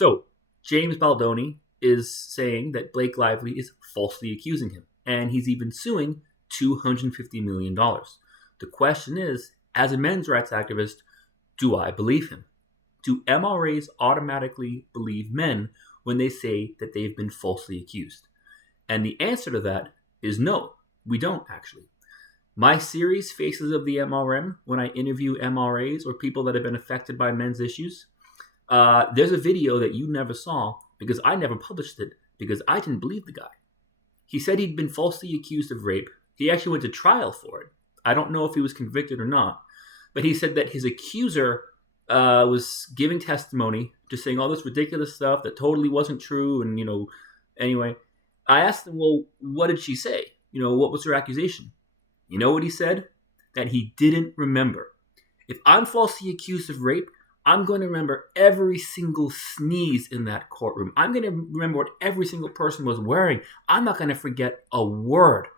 So James Baldoni is saying that Blake Lively is falsely accusing him, and he's even suing $250 million. The question is, as a men's rights activist, do I believe him? Do MRAs automatically believe men when they say that they've been falsely accused? And the answer to that is no, we don't actually. My series, Faces of the MRM, when I interview MRAs or people that have been affected by men's issues, there's a video that you never saw because I never published it because I didn't believe the guy. He said he'd been falsely accused of rape. He actually went to trial for it. I don't know if he was convicted or not, but he said that his accuser was giving testimony, just saying all this ridiculous stuff that totally wasn't true. And, anyway, I asked him, well, what did she say? What was her accusation? You know what he said? That he didn't remember. If I'm falsely accused of rape, I'm going to remember every single sneeze in that courtroom. I'm going to remember what every single person was wearing. I'm not going to forget a word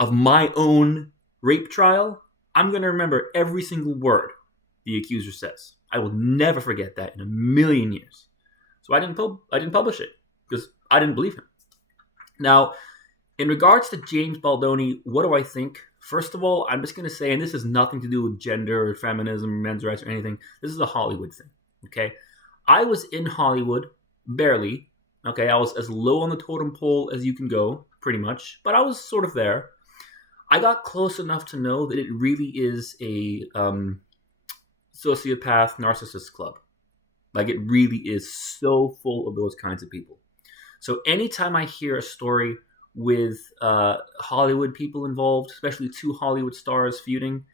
of my own rape trial. I'm going to remember every single word the accuser says. I will never forget that in a million years. So I didn't publish it because I didn't believe him. Now, in regards to James Baldoni, what do I think? First of all, I'm just going to say, and this has nothing to do with gender or feminism or men's rights or anything. This is a Hollywood thing, okay? I was in Hollywood, barely, okay? I was as low on the totem pole as you can go, pretty much, but I was sort of there. I got close enough to know that it really is a sociopath, narcissist club. Like, it really is so full of those kinds of people. So anytime I hear a story with Hollywood people involved, especially two Hollywood stars feuding,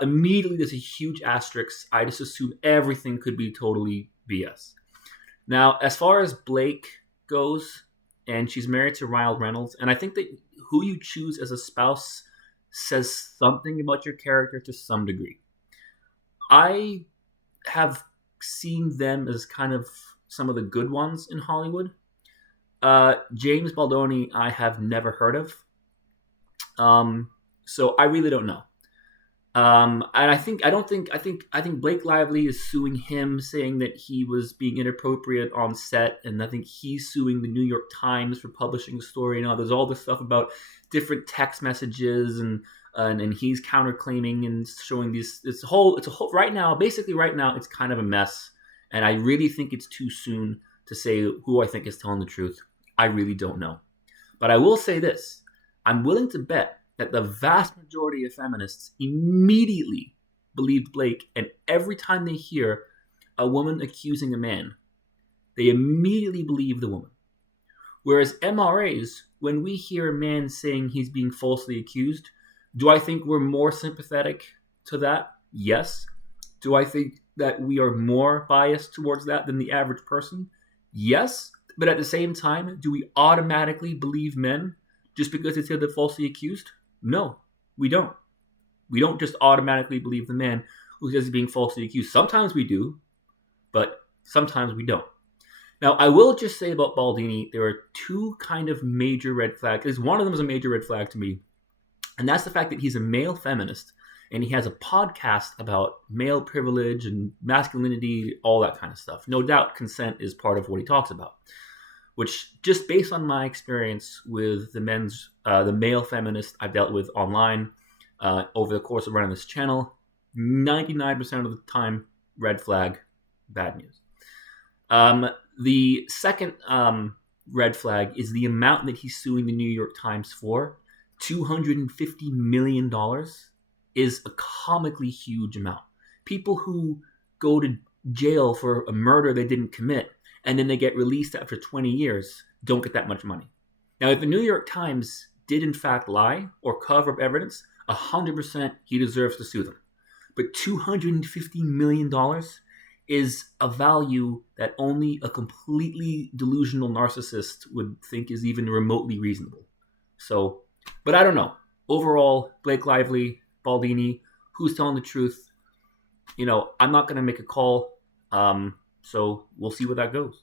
immediately there's a huge asterisk. I just assume everything could be totally BS. Now, as far as Blake goes, and she's married to Ryan Reynolds, and I think that who you choose as a spouse says something about your character to some degree. I have seen them as kind of some of the good ones in Hollywood. James Baldoni, I have never heard of. So I really don't know. And I think Blake Lively is suing him, saying that he was being inappropriate on set, and I think he's suing the New York Times for publishing the story. Now there's all this stuff about different text messages, and he's counterclaiming and showing these. It's a whole right now. Basically, right now it's kind of a mess, and I really think it's too soon to say who I think is telling the truth. I really don't know. But I will say this. I'm willing to bet that the vast majority of feminists immediately believed Blake, and every time they hear a woman accusing a man, they immediately believe the woman. Whereas MRAs, when we hear a man saying he's being falsely accused, do I think we're more sympathetic to that? Yes. Do I think that we are more biased towards that than the average person? Yes. But at the same time, do we automatically believe men just because they say they're falsely accused? No, we don't. We don't just automatically believe the man who says he's being falsely accused. Sometimes we do, but sometimes we don't. Now, I will just say about Baldini, there are two kind of major red flags. Because one of them is a major red flag to me, and that's the fact that he's a male feminist, and he has a podcast about male privilege and masculinity, all that kind of stuff. No doubt consent is part of what he talks about, which, just based on my experience with the male feminists I've dealt with online over the course of running this channel, 99% of the time, red flag, bad news. The second red flag is the amount that he's suing the New York Times for. $250 million is a comically huge amount. People who go to jail for a murder they didn't commit and then they get released after 20 years don't get that much money. Now, if the New York Times did in fact lie or cover up evidence, 100% he deserves to sue them. But $250 million is a value that only a completely delusional narcissist would think is even remotely reasonable. So, but I don't know. Overall, Blake Lively, Baldini, who's telling the truth? I'm not going to make a call. So we'll see where that goes.